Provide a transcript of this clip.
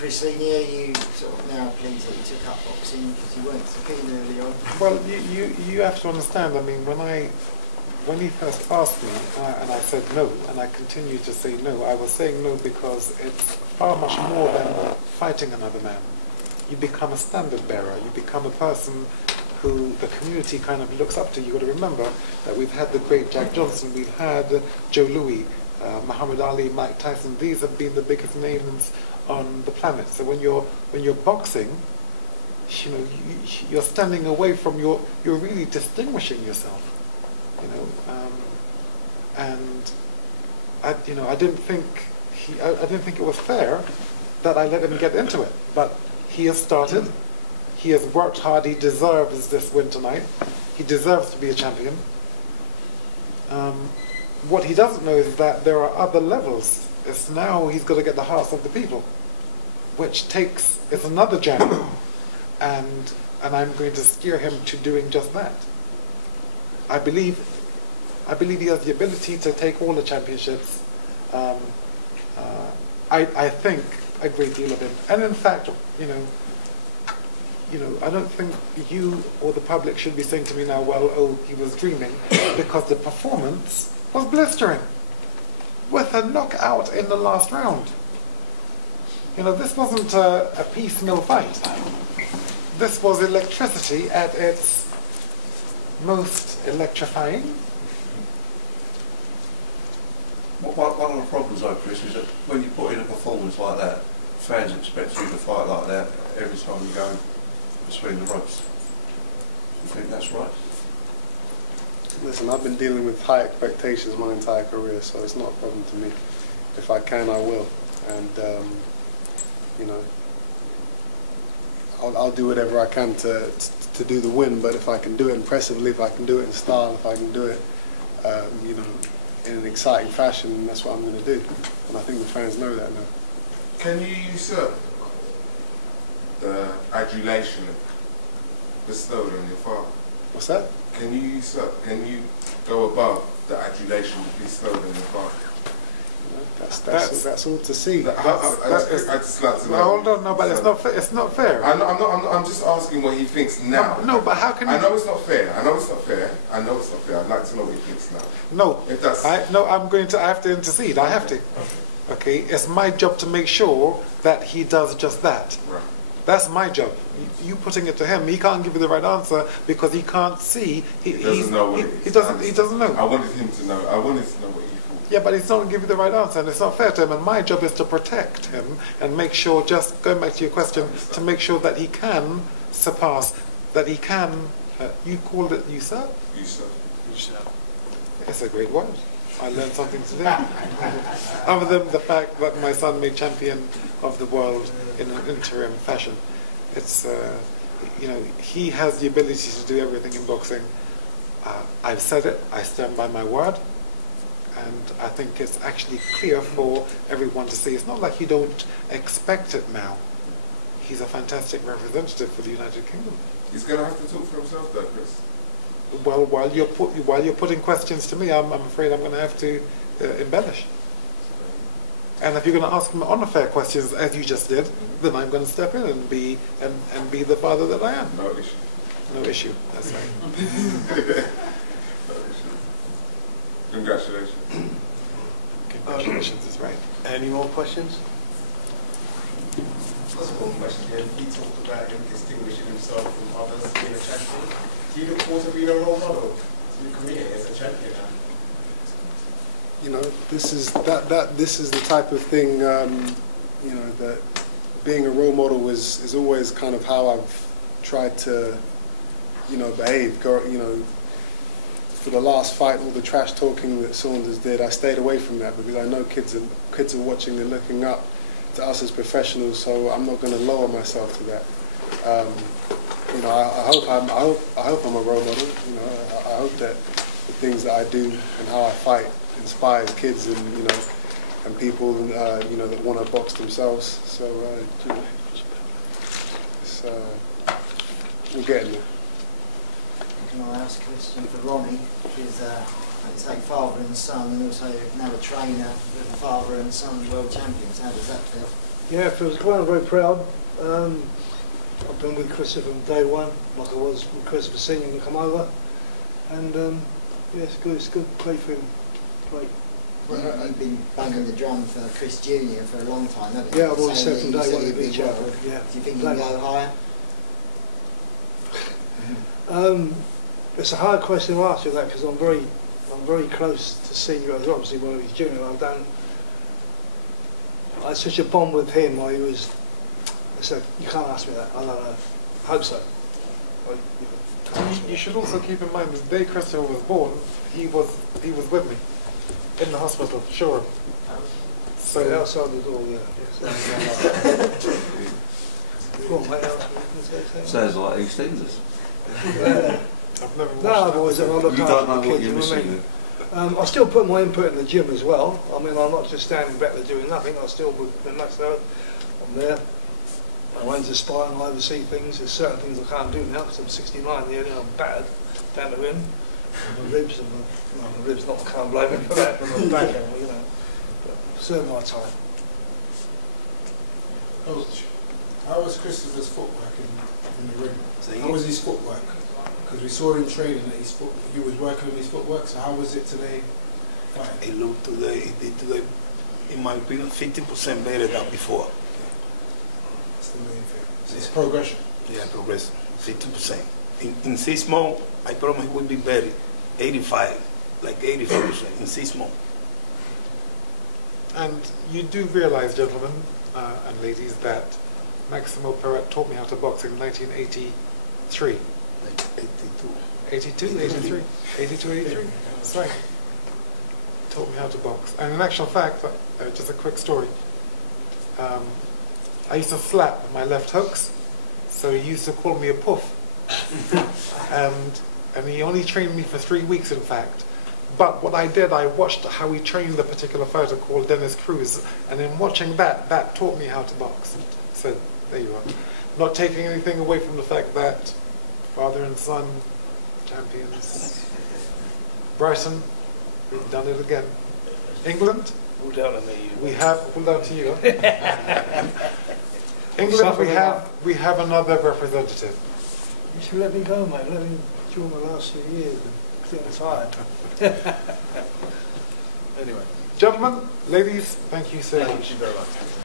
Chris Senior, you sort of now pleased that you took up boxing because you weren't so keen early on? Well, you have to understand. I mean, when he first asked me, and I said no, and I continued to say no, I was saying no because it's far much more than fighting another man. You become a standard bearer. You become a person who the community kind of looks up to. You've got to remember that we've had the great Jack Johnson, we've had Joe Louis, Muhammad Ali, Mike Tyson. These have been the biggest names on the planet. So when you're boxing, you know, you're standing away from you're really distinguishing yourself. You know, and I didn't think it was fair that I let him get into it. But he has started. He has worked hard. He deserves this win tonight. He deserves to be a champion. What he doesn't know is that there are other levels. It's now he's got to get the hearts of the people, which it's another journey. And I'm going to steer him to doing just that. I believe he has the ability to take all the championships. I think a great deal of him. And in fact, you know, I don't think you or the public should be saying to me now, well, oh, he was dreaming, because the performance was blistering, with a knockout in the last round. You know, this wasn't a piecemeal fight. This was electricity at its most electrifying. One of the problems though, Chris, is that when you put in a performance like that, fans expect you to fight like that every time you go between the ropes. You think that's right? Listen, I've been dealing with high expectations my entire career, so it's not a problem to me. If I can, I will. And, you know, I'll do whatever I can to do the win, but if I can do it impressively, if I can do it in style, if I can do it, you know, in an exciting fashion, that's what I'm going to do. And I think the fans know that now. Can you usurp the adulation bestowed on your father? What's that? Can you usurp, can you go above the adulation bestowed on your father? That's all to see. I just like to know. No, hold on, no, but it's not fair. I'm just asking what he thinks now. No, but how can you? I know it's not fair. I know it's not fair. I know it's not fair. I'd like to know what he thinks now. No, if that's I have to intercede. I have to. Okay, it's my job to make sure that he does just that. Right. That's my job. You putting it to him, he can't give you the right answer because he can't see. He doesn't know what it is. He doesn't know. I wanted him to know. I wanted to know what he thought. Yeah, but he's not going to give you the right answer, and it's not fair to him. And my job is to protect him and make sure, just going back to your question, to make sure that he can surpass, that he can, you called it usurp? Usurp. It's a great word. I learned something today. Other than the fact that my son made champion of the world in an interim fashion. It's, you know, he has the ability to do everything in boxing. I've said it, I stand by my word. And I think it's actually clear for everyone to see. It's not like you don't expect it now. He's a fantastic representative for the United Kingdom. He's going to have to talk for himself though, Chris. Well, while you're putting questions to me, I'm afraid I'm going to have to embellish. And if you're going to ask me unfair questions, as you just did, then I'm going to step in and be the father that I am. No issue. No issue. That's right. No issue. Congratulations. Congratulations is right. Any more questions? Just one question here. He talked about him distinguishing himself from others being a champion. Do you look forward to being a role model to your career as a champion now? You know, this is the type of thing, you know, that being a role model is always kind of how I've tried to, you know, behave. You know, for the last fight, all the trash talking that Saunders did, I stayed away from that because I know kids are watching and looking up to us as professionals. So I'm not going to lower myself to that. You know, I hope I'm a role model. You know, I hope that the things that I do and how I fight inspires kids and, you know, and people you know, that want to box themselves. So you know, it's, we're getting there. Can I ask a question for Ronnie? Is like father and son, and also now a trainer with a father and son world champions. How does that feel? Yeah, it feels great. I'm very proud. I've been with Christopher from day one, like I was with Christopher Senior when he come over. And yeah, it's good. It's good. Great feeling. Great. You've been banging the drum for Chris Jr. for a long time, haven't you? Yeah, I've always Saying said from that day you one said he'd be you'd champion. well. Yeah. Do you think you can go higher? It's a hard question to answer that because I'm very close to Senior as obviously one of his junior. I had such a bond with him. I said, you can't ask me that. I don't know. I hope so. You should also keep in mind the day Christopher was born, he was with me in the hospital, sure. So outside the door, yeah. Go on, mate, else we can say? Sounds like EastEnders. I've never watched No, I've always that. looked You after don't know the what kids, you're you know what I missing. mean? I still put my input in the gym as well. I mean, I'm not just standing back there doing nothing. I still, when that's there, I'm there. I range the spine, I oversee things. There's certain things I can't do now because I'm 69 nearly and I'm battered down the rim. My ribs, my ribs, not, I can't blame him for that, but my back, you know. But serve my time. Coach, how was Christopher's footwork in the ring? How was his footwork? Because we saw in training that you was working on his footwork, so how was it today? It looked today, in my opinion, 50% better than before. That's the main thing. So it's progression. Yeah, progress, 50%. In 6 months, I promise it will be better, 85, like 85% in 6 months. And you do realize, gentlemen and ladies, that Maximo Perret taught me how to box in 1983. Like 82. 82, 83, 82, 83, that's right. Taught me how to box. And in actual fact, just a quick story, I used to slap my left hooks, so he used to call me a puff. and he only trained me for 3 weeks, in fact. But what I did, I watched how he trained a particular fighter called Dennis Cruz, and in watching that taught me how to box. So there you are. Not taking anything away from the fact that father and son, champions. Bryson, we've done it again. England, Hold down on me. we have, hold on to you. England, we have another representative. You should let me go, mate. Let me during the last few years and getting tired. Anyway. Gentlemen, ladies, thank you so much. Thank you very much.